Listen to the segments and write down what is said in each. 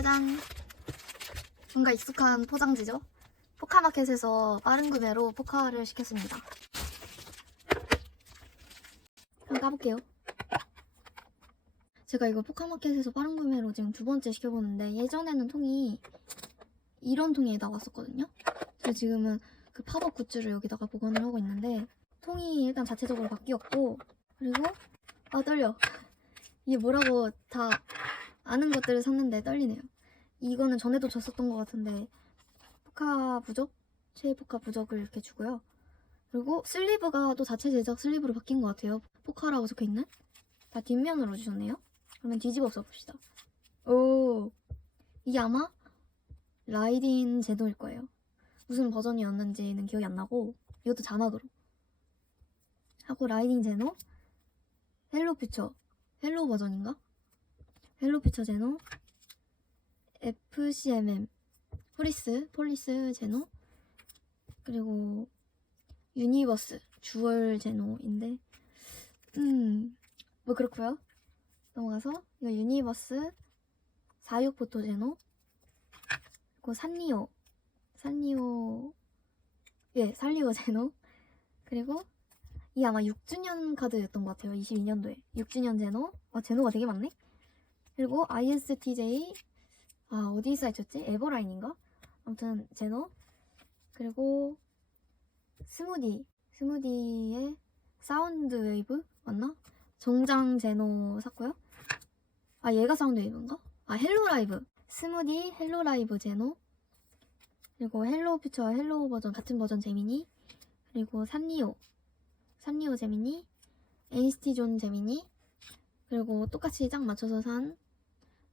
짜잔. 뭔가 익숙한 포장지죠? 포카마켓에서 빠른 구매로 포카를 시켰습니다. 한번 까볼게요. 제가 이거 포카마켓에서 빠른 구매로 지금 두 번째 시켜보는데 예전에는 통이 이런 통에 나왔었거든요. 그래서 지금은 그 팝업 굿즈를 여기다가 보관을 하고 있는데 통이 일단 자체적으로 바뀌었고 그리고 아 떨려. 이게 뭐라고 다 아는 것들을 샀는데 떨리네요. 이거는 전에도 줬었던 것 같은데 포카 부적? 최애 포카 부적을 이렇게 주고요. 그리고 슬리브가 또 자체 제작 슬리브로 바뀐 것 같아요. 포카라고 적혀있는? 다 뒷면으로 주셨네요. 그러면 뒤집어 써봅시다. 오, 이게 아마 라이딘 제도일 거예요. 무슨 버전이었는지는 기억이 안 나고 이것도 자막으로 하고 라이딩 제노 헬로 퓨처 헬로 버전인가? 헬로 퓨처 제노 FCMM 폴리스 폴리스 제노 그리고 유니버스 주얼 제노인데 음 뭐 그렇고요. 넘어가서 이거 유니버스 46 포토 제노 그리고 산리오 산리오 예 산리오 제노. 그리고 이 아마 6주년 카드였던 것 같아요. 22년도에. 6주년 제노. 아 제노가 되게 많네 그리고 ISTJ 아 어디 사이트였지? 에버라인인가? 아무튼 제노. 그리고 스무디. 스무디의 사운드 웨이브? 맞나? 정장 제노 샀고요. 아 얘가 사운드 웨이브인가? 아 헬로 라이브. 스무디 헬로 라이브 제노. 그리고 헬로 퓨처 헬로 버전 같은 버전 제미니 그리고 산리오. 산리오 제미니 NCT 존 제미니 그리고 똑같이 짝 맞춰서 산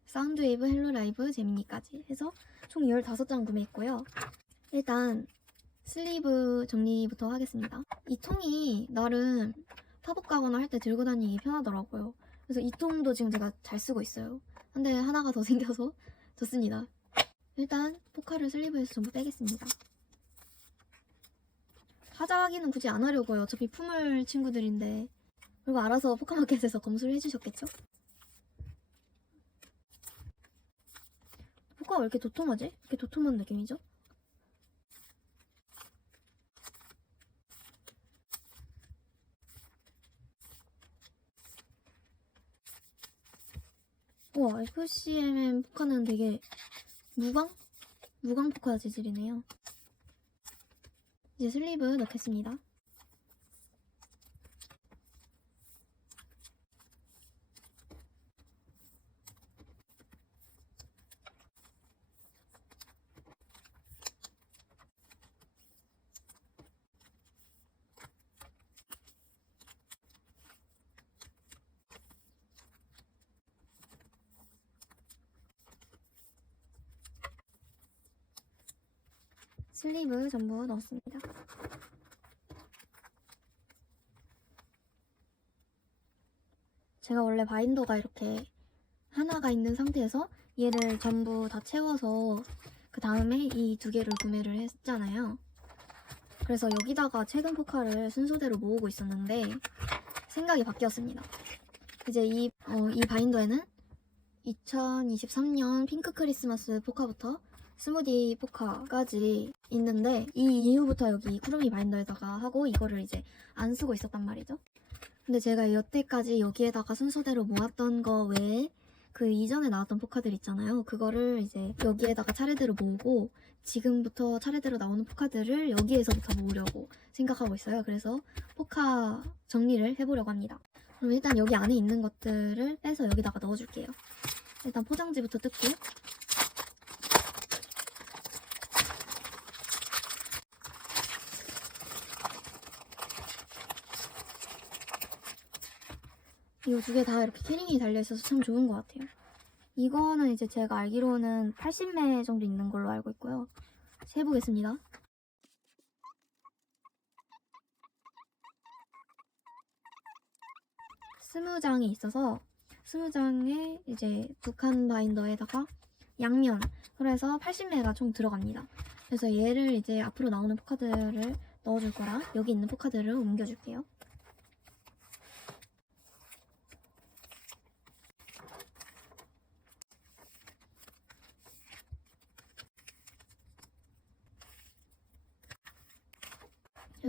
사운드웨이브 헬로 라이브 제미니까지 해서 총 15장 구매했고요 일단 슬리브 정리부터 하겠습니다 이 통이 나름 팝업 가거나 할 때 들고 다니기 편하더라고요 그래서 이 통도 지금 제가 잘 쓰고 있어요 근데 하나가 더 생겨서 좋습니다 일단 포카를 슬리브에서 전부 빼겠습니다. 하자 확인은 굳이 안 하려고요. 어차피 품을 친구들인데. 그리고 알아서 포카마켓에서 검수를 해주셨겠죠? 포카가 왜 이렇게 도톰하지? 이렇게 도톰한 느낌이죠? 우와, FCMM 포카는 되게 무광? 무광 포카 재질이네요. 이제 슬리브 넣겠습니다. 슬리브 전부 넣었습니다. 제가 원래 바인더가 이렇게 하나가 있는 상태에서 얘를 전부 다 채워서 그 다음에 이 두 개를 구매를 했잖아요. 그래서 여기다가 최근 포카를 순서대로 모으고 있었는데 생각이 바뀌었습니다. 이제 이, 어, 이 바인더에는 2023년 핑크 크리스마스 포카부터 스무디 포카까지 있는데 이 이후부터 여기 쿠루미 바인더에다가 하고 이거를 이제 안 쓰고 있었단 말이죠. 근데 제가 여태까지 여기에다가 순서대로 모았던 거 외에 그 이전에 나왔던 포카들 있잖아요. 그거를 이제 여기에다가 차례대로 모으고 지금부터 차례대로 나오는 포카들을 여기에서부터 모으려고 생각하고 있어요. 그래서 포카 정리를 해보려고 합니다. 그럼 일단 여기 안에 있는 것들을 빼서 여기다가 넣어줄게요. 일단 포장지부터 뜯고 이거 두개 다 이렇게 캐링이 달려있어서 참 좋은 것 같아요. 이거는 이제 제가 알기로는 80매 정도 있는 걸로 알고 있고요. 세보겠습니다. 스무 장이 있어서 스무 장에 이제 두 칸 바인더에다가 양면 그래서 80매가 총 들어갑니다. 그래서 얘를 이제 앞으로 나오는 포카들을 넣어줄 거라 여기 있는 포카들을 옮겨줄게요.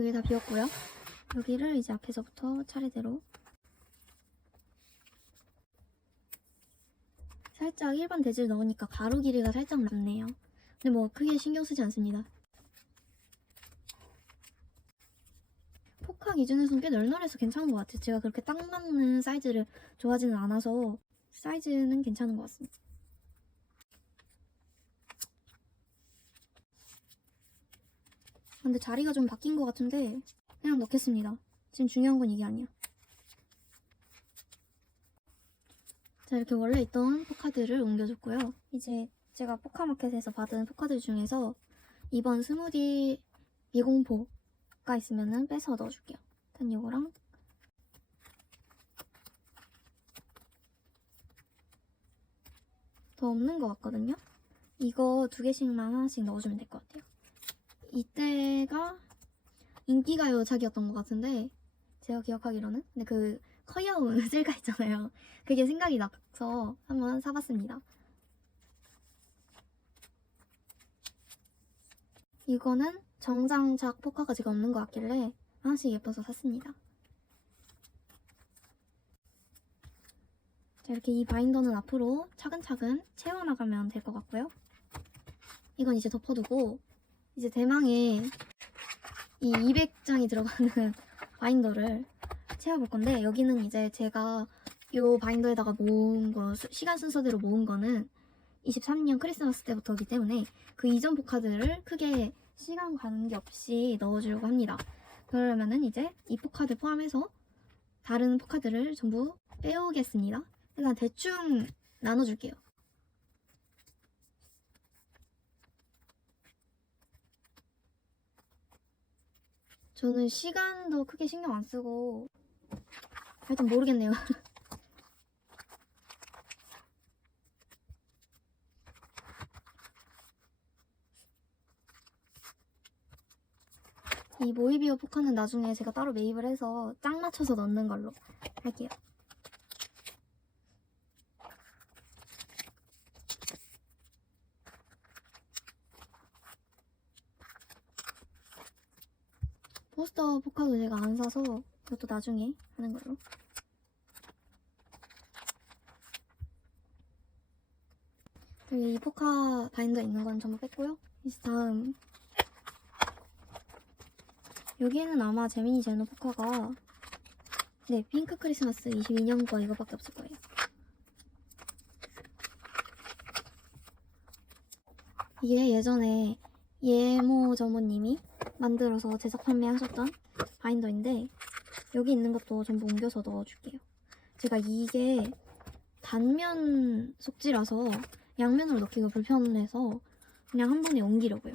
여기 다 비웠고요. 여기를 이제 앞에서부터 차례대로 살짝 일반 대지를 넣으니까 가루 길이가 살짝 남네요. 근데 뭐 크게 신경 쓰지 않습니다. 포카 기준에서는 꽤 널널해서 괜찮은 것 같아요. 제가 그렇게 딱 맞는 사이즈를 좋아하지는 않아서 사이즈는 괜찮은 것 같습니다. 근데 자리가 좀 바뀐 것 같은데 그냥 넣겠습니다. 지금 중요한 건 이게 아니야. 자 이렇게 원래 있던 포카들을 옮겨줬고요. 이제 제가 포카마켓에서 받은 포카들 중에서 이번 스무디 미공포가 있으면은 빼서 넣어줄게요. 일단 이거랑 더 없는 것 같거든요. 이거 두 개씩만 하나씩 넣어주면 될 것 같아요. 이때가 인기가요 작이었던 것 같은데 제가 기억하기로는 근데 그 커여운 셀카 있잖아요. 그게 생각이 나서 한번 사봤습니다. 이거는 정장작 포카가 제가 없는 것 같길래 하나씩 예뻐서 샀습니다. 자, 이렇게 이 바인더는 앞으로 차근차근 채워나가면 될 것 같고요. 이건 이제 덮어두고 이제 대망의 이 200장이 들어가는 바인더를 채워볼 건데 여기는 이제 제가 이 바인더에다가 모은 거 수- 시간 순서대로 모은 거는 23년 크리스마스 때부터이기 때문에 그 이전 포카들을 크게 시간 관계 없이 넣어주려고 합니다. 그러면은 이제 이 포카들 포함해서 다른 포카들을 전부 빼오겠습니다. 일단 대충 나눠줄게요. 저는 시간도 크게 신경 안 쓰고 하여튼 모르겠네요. 이 모이비오 포카는 나중에 제가 따로 매입을 해서 짝 맞춰서 넣는 걸로 할게요. 포스터 포카도 제가 안 사서 그것도 나중에 하는 걸로. 여기 이 포카 바인더 있는 건 전부 뺐고요. 이제 다음 여기에는 아마 재민이 제노 포카가 네 핑크 크리스마스 22년 거 이거밖에 없을 거예요. 이게 예전에 예모 점호님이 만들어서 제작 판매하셨던 바인더인데 여기 있는 것도 전부 옮겨서 넣어줄게요. 제가 이게 단면 속지라서 양면으로 넣기가 불편해서 그냥 한 번에 옮기려고요.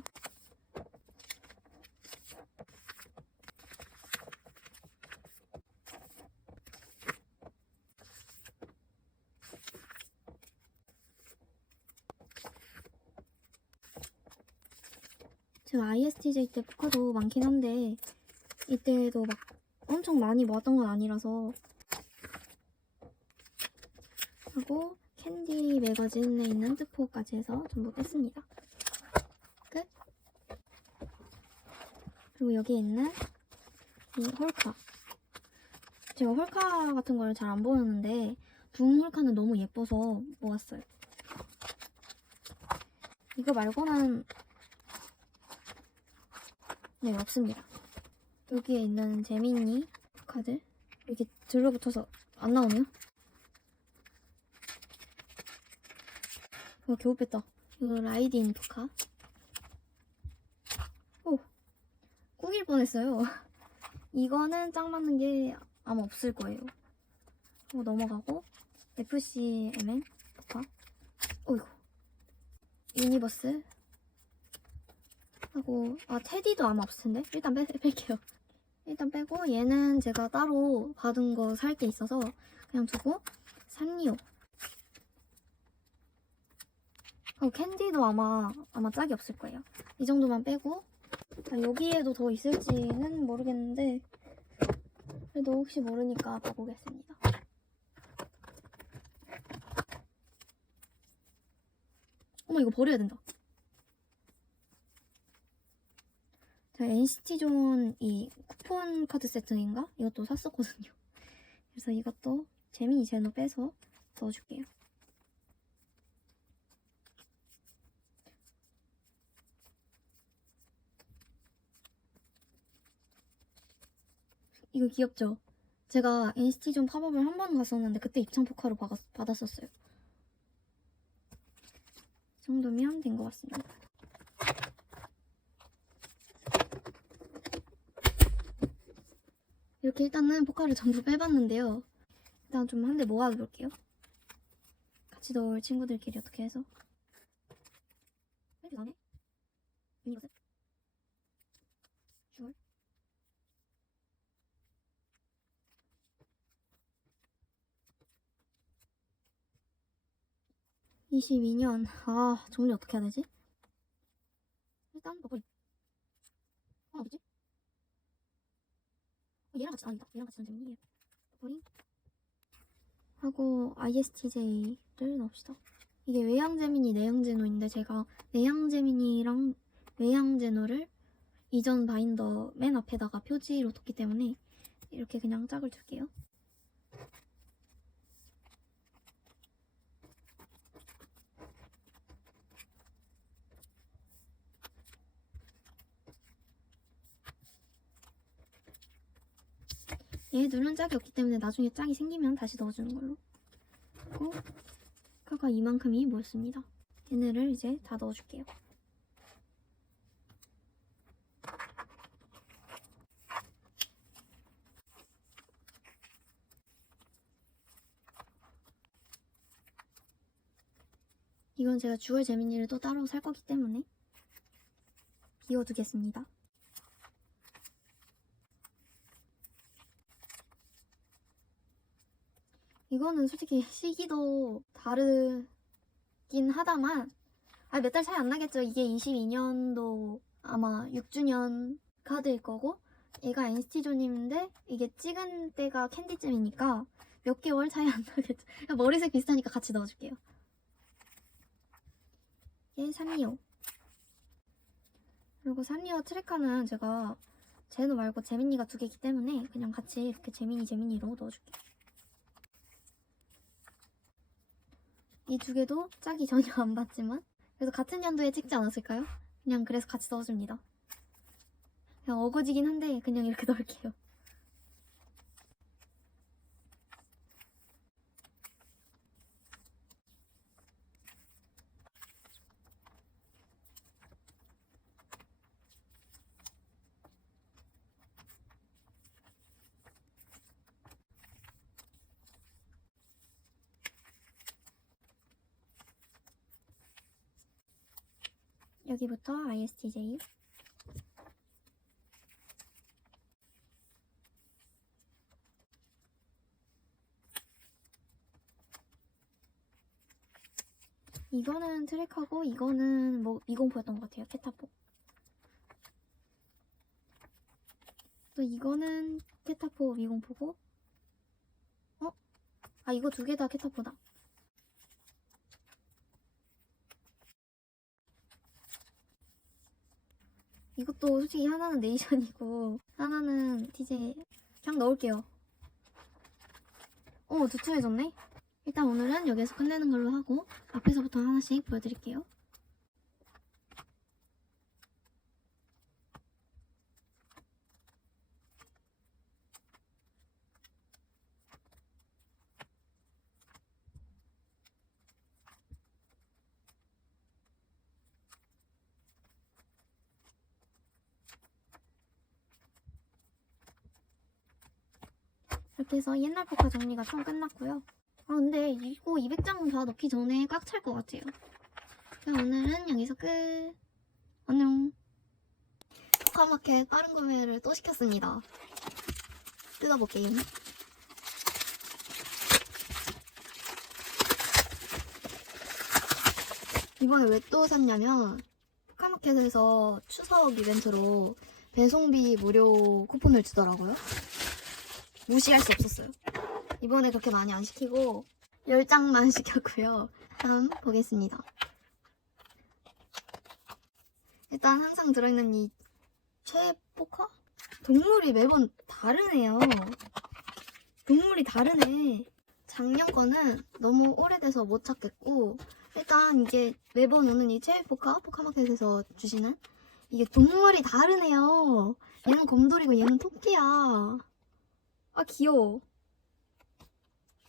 제가 ISTJ 때 포카도 많긴 한데 이때도 막 엄청 많이 모았던 건 아니라서 하고 캔디 매거진에 있는 뜨포까지 해서 전부 뺐습니다. 끝. 그리고 여기 있는 이 홀카. 제가 홀카 같은 걸 잘 안 보였는데 붕 홀카는 너무 예뻐서 모았어요. 이거 말고는 네, 없습니다. 여기에 있는 재민이 카드 이렇게 들러붙어서 안 나오네요. 와, 겨우 뺐다. 이거 라이딘 포카. 오, 꾸길 뻔했어요. 이거는 짱 맞는 게 아마 없을 거예요. 이거 넘어가고 FCMN 포카. 어이구. 유니버스 하고 아 테디도 아마 없을 텐데? 일단 빼, 뺄게요. 일단 빼고 얘는 제가 따로 받은 거 살 게 있어서 그냥 두고 산리오 어, 캔디도 아마 아마 짝이 없을 거예요. 이 정도만 빼고 아, 여기에도 더 있을지는 모르겠는데 그래도 혹시 모르니까 봐보겠습니다. 어머 이거 버려야 된다 자 NCT존 이 쿠폰 카드 세트인가? 이것도 샀었거든요. 그래서 이것도 재민이 제노 빼서 넣어줄게요. 이거 귀엽죠? 제가 NCT존 팝업을 한 번 갔었는데 그때 입장 포카로 받았, 받았었어요. 이 정도면 된 것 같습니다. 이렇게 일단은 포카를 전부 빼봤는데요. 일단 좀 한 대 모아볼게요. 같이 넣을 친구들끼리 어떻게 해서. 그 다음에 유니버스 주얼 (22년) 아 정리 어떻게 해야 되지? 일단 버퍼리 아 어디지? 어, 얘랑 같이 아니다 얘랑 같이 는 재밌니 버퍼리 하고 ISTJ를 넣읍시다. 이게 외향제민이 내향제노인데 제가 내향제민이랑 외향제노를 이전 바인더 맨 앞에다가 표지로 뒀기 때문에 이렇게 그냥 짝을 둘게요. 얘 누른 짝이 없기 때문에 나중에 짝이 생기면 다시 넣어주는 걸로. 그리고 카가 이만큼이 모였습니다. 얘네를 이제 다 넣어줄게요. 이건 제가 주얼 재민이를 또 따로 살 거기 때문에 비워두겠습니다. 이거는 솔직히 시기도 다르긴 하다만 아, 몇 달 차이 안 나겠죠. 이게 22년도 아마 6주년 카드일 거고 얘가 NCT존인데 이게 찍은 때가 캔디쯤이니까 몇 개월 차이 안 나겠죠. 머리색 비슷하니까 같이 넣어줄게요. 얘 산리오 그리고 산리오 트레카는 제가 제노 말고 재민이가 두 개이기 때문에 그냥 같이 이렇게 재민이 재민이로 넣어줄게요. 이 두 개도 짝이 전혀 안 받지만 그래서 같은 연도에 찍지 않았을까요? 그냥 그래서 같이 넣어줍니다. 그냥 어거지긴 한데 그냥 이렇게 넣을게요. 여기부터 ISTJ 이거는 트랙하고 이거는 뭐 미공포였던 것 같아요. 캐타포. 또 이거는 캐타포 미공포고. 어? 아 이거 두 개 다 캐타포다 이것도 솔직히 하나는 네이션이고 하나는 TJ 그냥 넣을게요. 어 두툼해졌네? 일단 오늘은 여기서 끝내는 걸로 하고 앞에서부터 하나씩 보여드릴게요 해서 옛날 포카 정리가 총 끝났고요. 아 근데 이거 200장 다 넣기 전에 꽉 찰 것 같아요. 오늘은 여기서 끝. 안녕. 포카마켓 빠른 구매를 또 시켰습니다. 뜯어볼게요. 이번에 왜 또 샀냐면 포카마켓에서 추석 이벤트로 배송비 무료 쿠폰을 주더라고요 무시할 수 없었어요 이번에 그렇게 많이 안 시키고 10장만 시켰고요. 다음 보겠습니다. 일단 항상 들어있는 이 최애 포카? 동물이 매번 다르네요. 동물이 다르네. 작년 거는 너무 오래돼서 못 찾겠고 일단 이게 매번 오는 이 최애 포카 포카마켓에서 주시는 이게 동물이 다르네요. 얘는 곰돌이고 얘는 토끼야. 아 귀여워.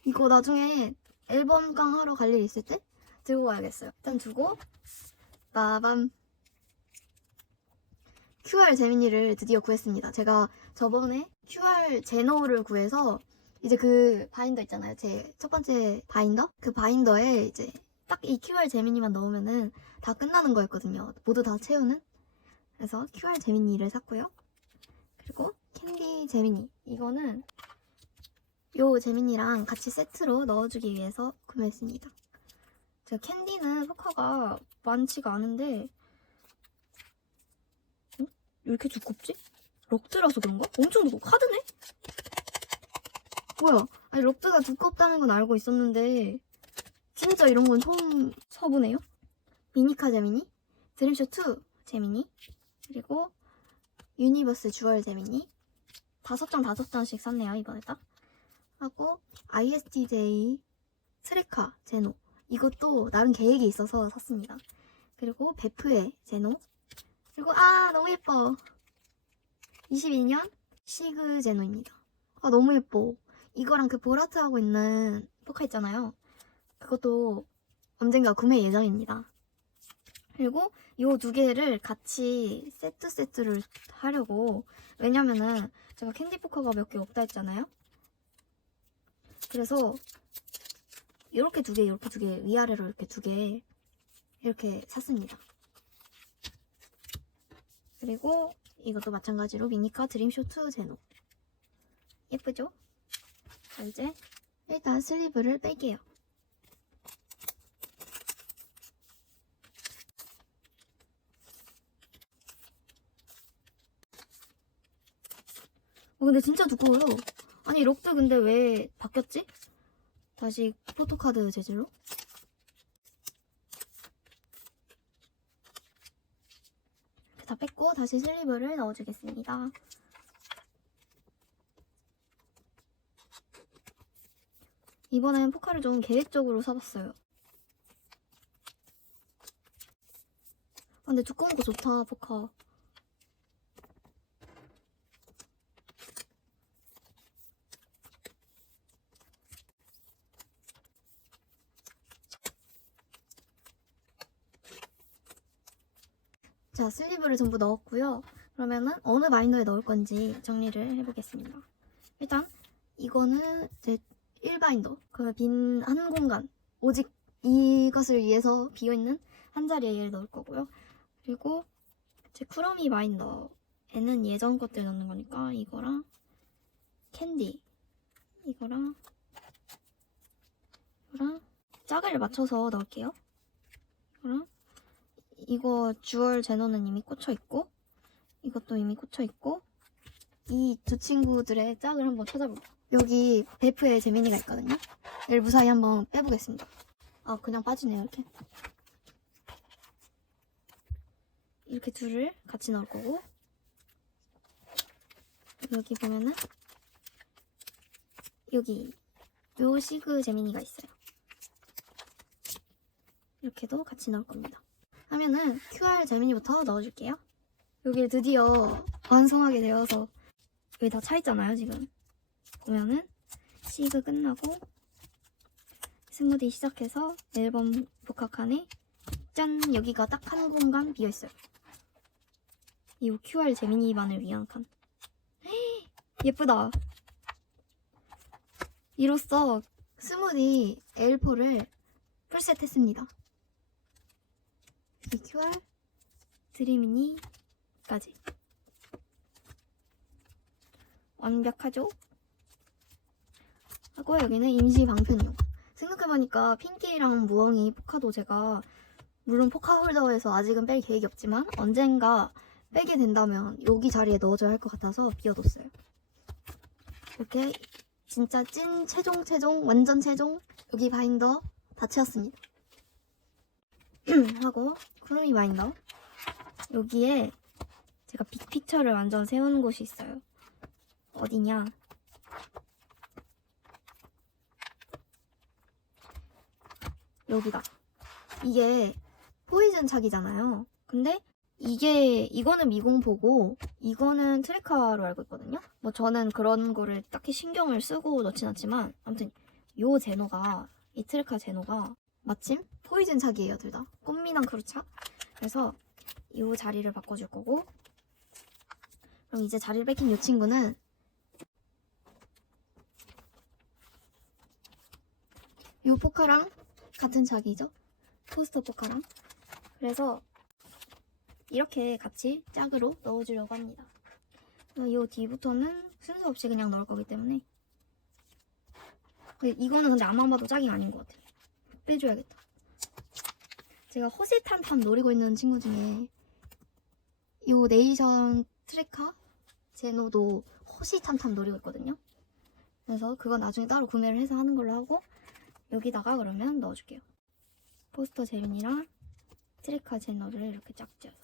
이거 나중에 앨범깡 하러 갈 일 있을 때 들고 가야겠어요. 일단 두고 빠밤 QR 재민이를 드디어 구했습니다. 제가 저번에 QR 제노를 구해서 이제 그 바인더 있잖아요. 제 첫 번째 바인더? 그 바인더에 이제 딱 이 QR 재민이만 넣으면은 다 끝나는 거였거든요. 모두 다 채우는. 그래서 QR 재민이를 샀고요. 그리고 캔디 재민이. 이거는 요 재민이랑 같이 세트로 넣어주기 위해서 구매했습니다. 제가 캔디는 포카가 많지가 않은데 응? 왜 이렇게 두껍지? 럭드라서 그런가? 엄청 두꺼워. 카드네? 뭐야? 아니 럭드가 두껍다는 건 알고 있었는데 진짜 이런 건 처음 서보네요. 미니카 재미니, 드림쇼 2 재미니, 그리고 유니버스 주얼 재미니 다섯 장 다섯 장씩 샀네요 이번에 딱. 하고 ISTJ 트레카 제노 이것도 나름 계획이 있어서 샀습니다. 그리고 베프의 제노 그리고 아 너무 예뻐 22년 시그 제노입니다. 아 너무 예뻐. 이거랑 그 보라트 하고 있는 포카 있잖아요. 그것도 언젠가 구매 예정입니다. 그리고 이 두 개를 같이 세트 세트를 하려고 왜냐면은 제가 캔디 포카가 몇 개 없다 했잖아요. 그래서 이렇게 두 개, 이렇게 두 개, 위아래로 이렇게 두 개 이렇게 샀습니다. 그리고 이것도 마찬가지로 미니카 드림쇼2 제노 예쁘죠? 자 이제 일단 슬리브를 뺄게요. 어, 근데 진짜 두꺼워요. 아니 록도 근데 왜 바뀌었지? 다시 포토카드 재질로? 다 뺐고 다시 슬리브를 넣어주겠습니다. 이번엔 포카를 좀 계획적으로 사봤어요. 아, 근데 두꺼운 거 좋다, 포카. 자, 슬리브를 전부 넣었고요. 그러면은 어느 마이너에 넣을 건지 정리를 해보겠습니다. 일단 이거는 제 1바인더, 그 빈 한 공간, 오직 이것을 위해서 비어있는 한 자리에 얘를 넣을 거고요. 그리고 제 쿠러미 마인더에는 예전 것들 넣는 거니까 이거랑 캔디, 이거랑 이거랑 짝을 맞춰서 넣을게요. 이거랑 이거 주얼 제너는 이미 꽂혀 있고 이것도 이미 꽂혀 있고 이 두 친구들의 짝을 한번 찾아볼게요. 여기 베프의 재민이가 있거든요. 얘를 무사히 한번 빼보겠습니다. 아 그냥 빠지네요 이렇게. 이렇게 둘을 같이 넣을 거고 여기 보면은 여기 요 시그 재민이가 있어요. 이렇게도 같이 넣을 겁니다. 하면은 QR 재민이부터 넣어줄게요. 여기를 드디어 완성하게 되어서 여기 다 차 있잖아요 지금. 보면은 시그 끝나고 스무디 시작해서 앨범 복합칸에 짠 여기가 딱 한 공간 비어 있어요. 이 QR 재민이만을 위한 칸. 예쁘다. 이로써 스무디 L4를 풀셋 했습니다. 이 QR 드리미니까지. 완벽하죠? 하고 여기는 임시 방편용 생각해보니까 핑키랑 무엉이 포카도 제가 물론 포카 홀더에서 아직은 뺄 계획이 없지만 언젠가 빼게 된다면 여기 자리에 넣어줘야 할 것 같아서 비워뒀어요. 이렇게 진짜 찐 최종 최종 완전 최종 여기 바인더 다 채웠습니다 하고 쿠루미 마인더 여기에 제가 빅픽처를 완전 세운 곳이 있어요. 어디냐? 여기다. 이게 포이즌 착이잖아요. 근데 이게 이거는 미공포고 이거는 트레카로 알고 있거든요. 뭐 저는 그런 거를 딱히 신경을 쓰고 넣진 않지만 아무튼 요 제노가 이 트레카 제노가 마침 포이즌 착이에요, 둘 다. 꽃미남 크루착. 그래서 이 자리를 바꿔줄 거고. 그럼 이제 자리를 뺏긴 이 친구는 이 포카랑 같은 자기죠. 포스터 포카랑. 그래서 이렇게 같이 짝으로 넣어주려고 합니다. 이 뒤부터는 순서 없이 그냥 넣을 거기 때문에. 이거는 근데 아마 봐도 짝이 아닌 것 같아요. 빼줘야겠다 제가 허시탄탄 노리고 있는 친구 중에 이 네이션 트레카 제노도 호시탐탐 노리고 있거든요. 그래서 그건 나중에 따로 구매를 해서 하는 걸로 하고 여기다가 그러면 넣어줄게요. 포스터 제민이랑 트레카 제노를 이렇게 짝 지어서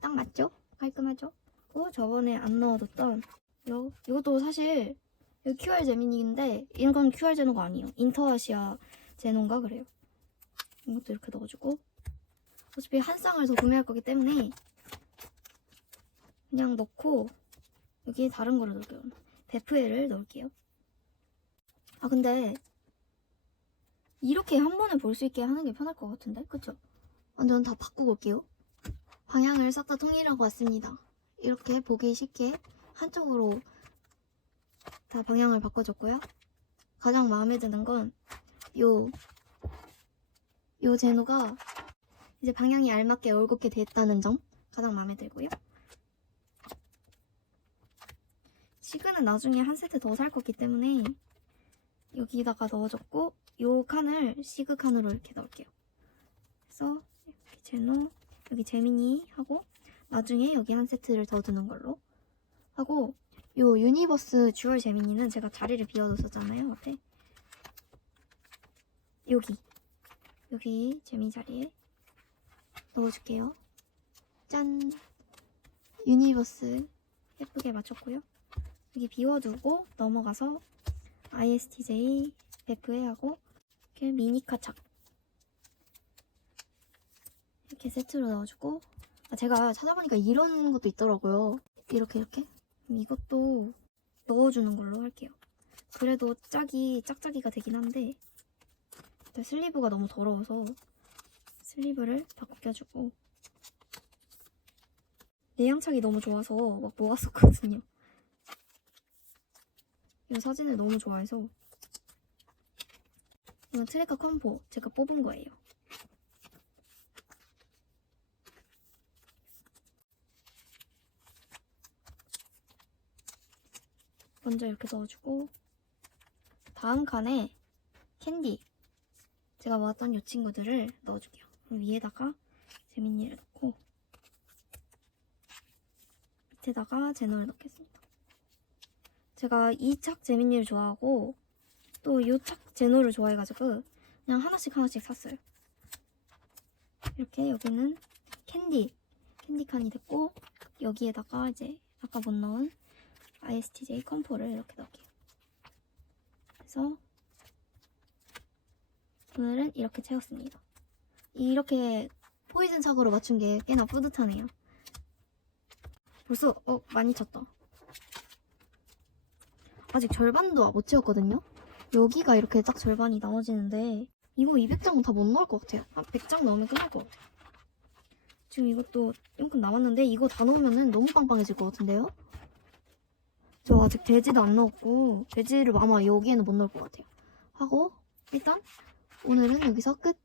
딱 맞죠? 깔끔하죠? 그리고 저번에 안 넣어뒀던 요 이것도 사실 이 QR 제민인데 이건 QR 제노가 아니에요. 인터아시아 제노인가 그래요. 이것도 이렇게 넣어주고 어차피 한 쌍을 더 구매할 거기 때문에 그냥 넣고 여기에 다른 거를 넣을게요. 베프에를 넣을게요. 아 근데 이렇게 한 번에 볼 수 있게 하는 게 편할 것 같은데 그쵸? 완전 다 바꾸고 올게요. 방향을 싹 다 통일하고 왔습니다. 이렇게 보기 쉽게 한쪽으로 다 방향을 바꿔줬고요. 가장 마음에 드는 건 요, 요 제노가 이제 방향이 알맞게 올곧게 됐다는 점 가장 마음에 들고요. 시그는 나중에 한 세트 더 살 거기 때문에 여기다가 넣어줬고 요 칸을 시그 칸으로 이렇게 넣을게요. 그래서 이렇게 제노 여기 제미니 하고 나중에 여기 한 세트를 더 두는 걸로 하고 요 유니버스 주얼 제미니는 제가 자리를 비워뒀었잖아요 앞에 여기 여기 제미 자리에 넣어줄게요. 짠! 유니버스 예쁘게 맞췄고요. 여기 비워두고 넘어가서 ISTJ 베프에 하고 이렇게 미니카 착 이렇게 세트로 넣어주고 아, 제가 찾아보니까 이런 것도 있더라고요. 이렇게 이렇게 이것도 넣어주는 걸로 할게요. 그래도 짝이 짝짝이가 되긴 한데 슬리브가 너무 더러워서 슬리브를 바꿔 껴주고 내향착이 너무 좋아서 막 모았었거든요. 이 사진을 너무 좋아해서 이건 트레카 컴포 제가 뽑은 거예요. 먼저 이렇게 넣어주고 다음 칸에 캔디 제가 모았던 이 친구들을 넣어줄게요. 위에다가 재민이를 넣고 밑에다가 제노를 넣겠습니다. 제가 이 착 재민이를 좋아하고 또 이 착 제노를 좋아해가지고 그냥 하나씩 하나씩 샀어요. 이렇게 여기는 캔디 캔디 칸이 됐고 여기에다가 이제 아까 못 넣은 ISTJ 컴포를 이렇게 넣을게요. 그래서 오늘은 이렇게 채웠습니다. 이렇게 포이즌 착으로 맞춘 게 꽤나 뿌듯하네요. 벌써 어 많이 쳤다. 아직 절반도 못 채웠거든요. 여기가 이렇게 딱 절반이 나눠지는데 이거 200장 다 못 넣을 것 같아요. 한 100장 넣으면 끝날 것 같아요. 지금 이것도 조금 남았는데 이거 다 넣으면 너무 빵빵해질 것 같은데요? 저 아직 돼지도 안 넣었고 돼지를 아마 여기에는 못 넣을 것 같아요. 하고 일단 오늘은 여기서 끝.